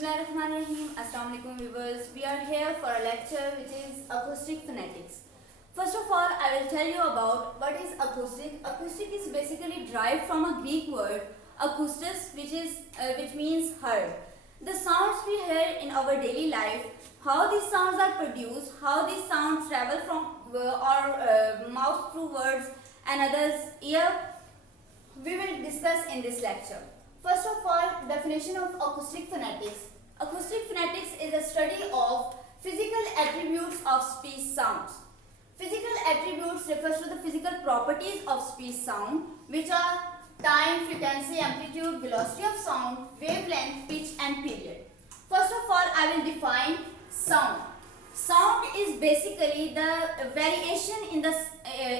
Bismillahirrahmanirrahim. Assalamu alaikum viewers. We are here for a lecture which is acoustic phonetics. First of all, I will tell you about what is acoustic. Acoustic is basically derived from a Greek word acoustos, which means heard. The sounds we hear in our daily life, how these sounds are produced, how these sounds travel from our mouth through words and others' ear, we will discuss in this lecture. First of all, definition of acoustic phonetics. Acoustic phonetics is a study of physical attributes of speech sounds. Physical attributes refers to the physical properties of speech sound, which are time, frequency, amplitude, velocity of sound, wavelength, pitch and period. First of all, I will define sound. Sound is basically the variation in the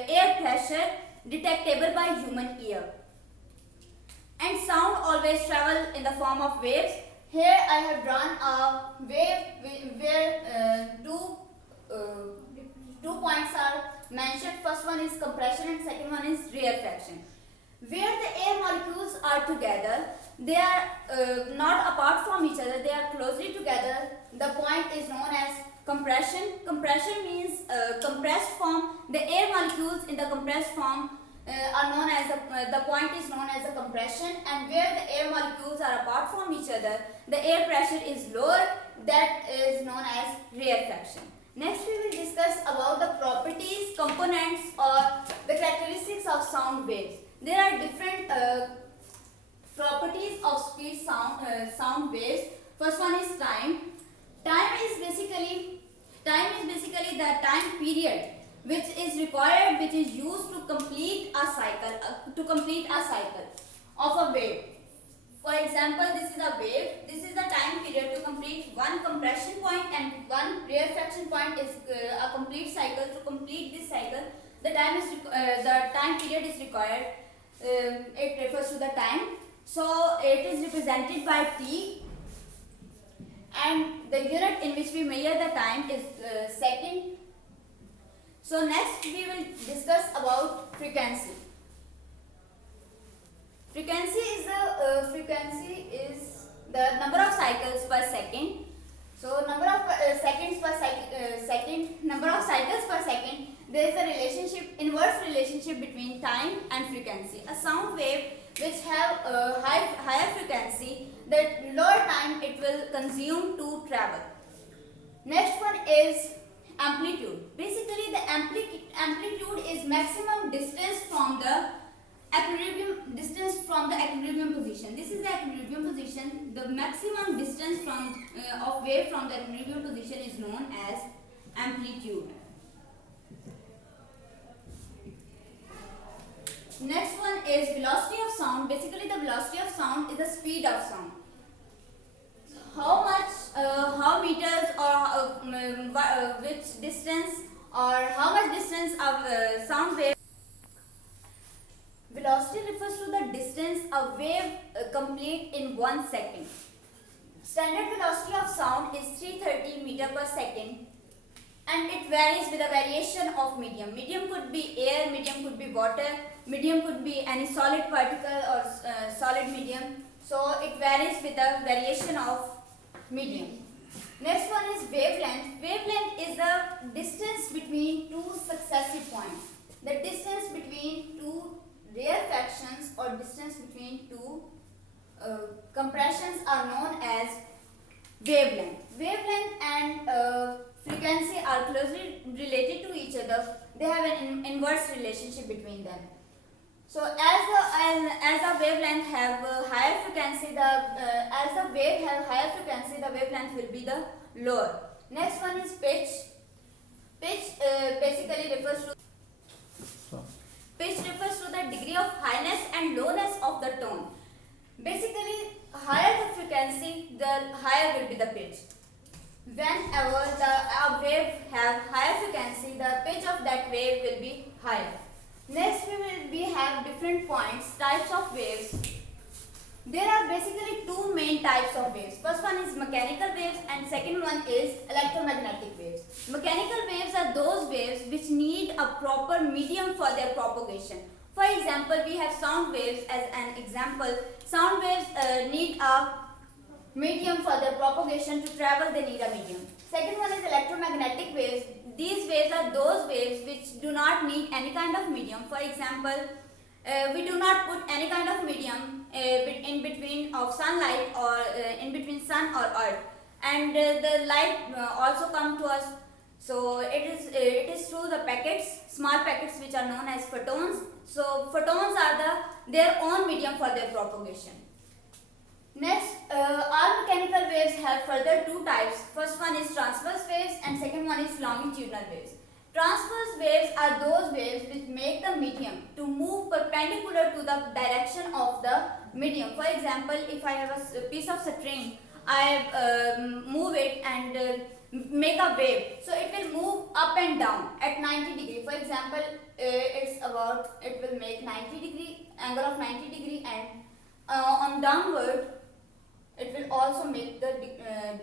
air pressure detectable by human ear. And sound always travel in the form of waves. Here I have drawn a wave where two points are mentioned. First one is compression and second one is rarefaction. Where the air molecules are together, they are not apart from each other, they are closely together. The point is known as compression. Compression means compressed form. The air molecules in the compressed form are known as the point is known as the compression, and where the air molecules are apart from each other, the air pressure is lower, that is known as rarefaction. Next we will discuss about the properties, components or the characteristics of sound waves. There are different properties of speech sound waves. First one is time. Time is basically the time period which is required, which is used to complete a cycle of a wave. For example, this is a wave. This is the time period to complete one compression point and one rarefaction point is a complete cycle. To complete this cycle, the time period is required. It refers to the time. So it is represented by T, and the unit in which we measure the time is second. So next we will discuss about frequency. Frequency is the number of cycles per second. So number of number of cycles per second. There is a inverse relationship between time and frequency. A sound wave which have higher frequency, the lower time it will consume to travel. Next one is amplitude. Basically, the amplitude is maximum distance from the equilibrium position. This is the equilibrium position. The maximum distance of wave from the equilibrium position is known as amplitude. Next one is velocity of sound. Basically, the velocity of sound is the speed of sound. How meters or which distance or how much distance of sound wave. Velocity refers to the distance a wave complete in 1 second. Standard velocity of sound is 330 meter per second, and it varies with a variation of medium. Medium could be air, medium could be water, medium could be any solid particle or solid medium. So it varies with a variation of medium. Next one is wavelength. Wavelength is the distance between two successive points. The distance between two rarefactions or distance between two compressions are known as wavelength. Wavelength and frequency are closely related to each other. They have an inverse relationship between them. So as a wavelength have higher frequency, as the wave have higher frequency, the wavelength will be the lower. Next one is pitch. Pitch basically refers to the degree of highness and lowness of the tone. Basically, higher the frequency, the higher will be the pitch. Whenever a wave have higher frequency, the pitch of that wave will be higher. Next we have different points, types of waves. There are basically two main types of waves. First one is mechanical waves and second one is electromagnetic waves. Mechanical waves are those waves which need a proper medium for their propagation. For example, we have sound waves as an example. Sound waves need a medium for their propagation. To travel they need a medium. Second one is electromagnetic waves. These waves are those waves which do not need any kind of medium. For example, we do not put any kind of medium in between of sunlight or in between sun or earth, and the light also come to us. So it is through the packets, small packets, which are known as photons. So photons are their own medium for their propagation. Next, all mechanical waves have further two types. First one is transverse waves and second one is longitudinal waves. Transverse waves are those waves which make the medium to move perpendicular to the direction of the medium. For example, if I have a piece of string, I move it and make a wave. So it will move up and down at 90 degree. For example, it will make 90 degree, angle of 90 degree, and on downward it will also make the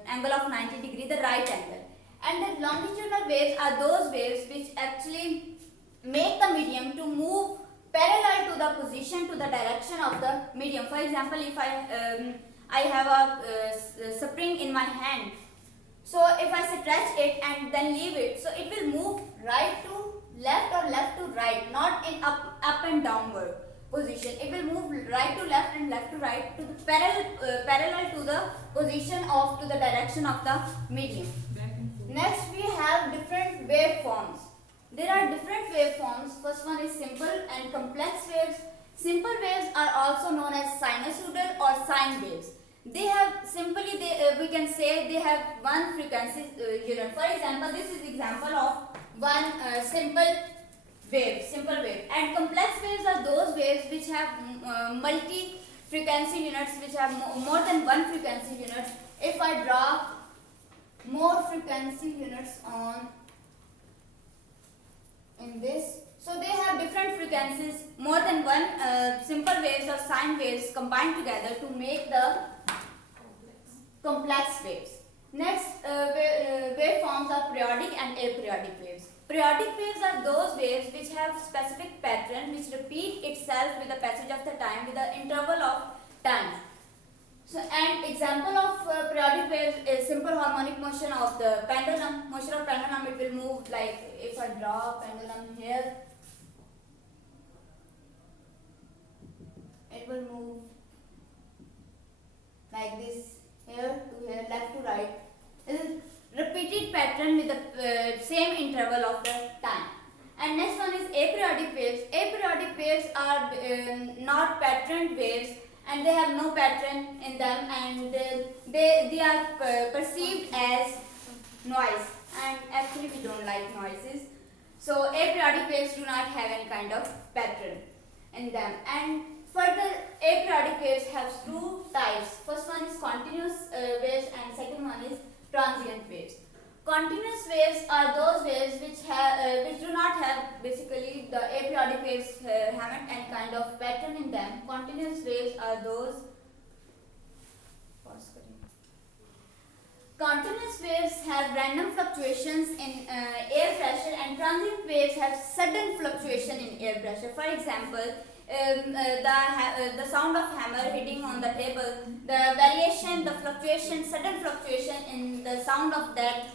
angle of 90 degree, the right angle. And the longitudinal waves are those waves which actually make the medium to move parallel to the position, to the direction of the medium. For example, if I have a spring in my hand, so if I stretch it and then leave it, so it will move right to left or left to right, not in up and downward position. It will move right to left and left to right, to the parallel to the position of, to the direction of the medium. Next, we have different waveforms. There are different waveforms. First one is simple and complex waves. Simple waves are also known as sinusoidal or sine waves. They have we can say they have one frequency unit. For example, this is example of one simple wave. And complex waves are those waves which have multi frequency units, which have more than one frequency units. If I draw more frequency units in this, so they have different frequencies, more than one simple waves or sine waves combined together to make the complex waves. Next, waveforms are periodic and aperiodic waves. Periodic waves are those waves which have specific pattern which repeat itself with the passage of the time, with the interval of time. So, an example of periodic waves is simple harmonic motion of the pendulum. Motion of pendulum, it will move like, if I draw a pendulum here, it will move like this, here to here, left to right. This is repeated pattern with the same interval of the time. And next one is aperiodic waves. Aperiodic waves are not patterned waves, and they have no pattern in them, and they are perceived as noise, and actually we don't like noises. So aperiodic waves do not have any kind of pattern in them. And further, aperiodic waves have two types. First one is continuous waves and second one is transient waves. Continuous waves are those waves which do not have, basically the aperiodic waves haven't any kind of pattern in them. Continuous waves are those. Continuous waves have random fluctuations in air pressure, and transient waves have sudden fluctuation in air pressure. For example, the sound of hammer hitting on the table, the variation, the fluctuation, sudden fluctuation in the sound of that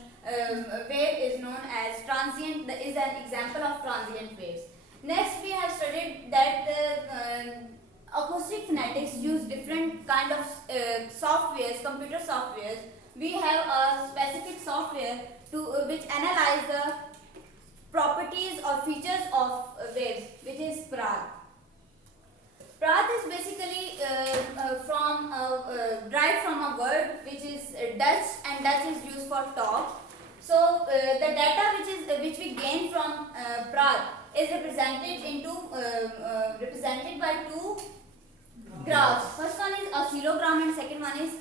wave is known as transient, is an example of transient waves. Next, we have studied that acoustic phonetics use different kind of softwares, computer softwares. We have a specific software which analyze the properties or features of waves, which is Prath. Prath is basically derived from a word which is Dutch, and Dutch is used for talk. So the data which we gain from Prath is represented by two graphs. First one is oscillogram and second one is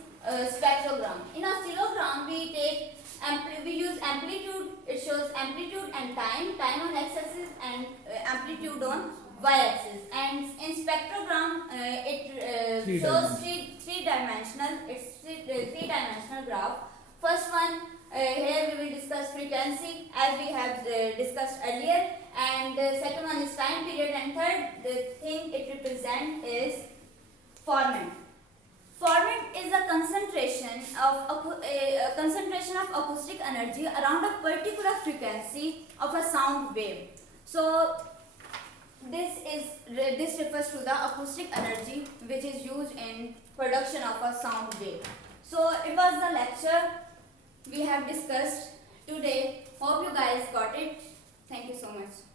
spectrogram. In oscillogram, we use amplitude. It shows amplitude and time on x-axis, and amplitude on y-axis. And in spectrogram, it shows three-dimensional. It's three-dimensional graph. First one, here we will discuss frequency as we have discussed earlier, and second one is time period, and third, the thing it represents is formant. Formant is a concentration of acoustic energy around a particular frequency of a sound wave. So this refers to the acoustic energy which is used in production of a sound wave. So it was the lecture we have discussed today. Hope you guys got it. Thank you so much.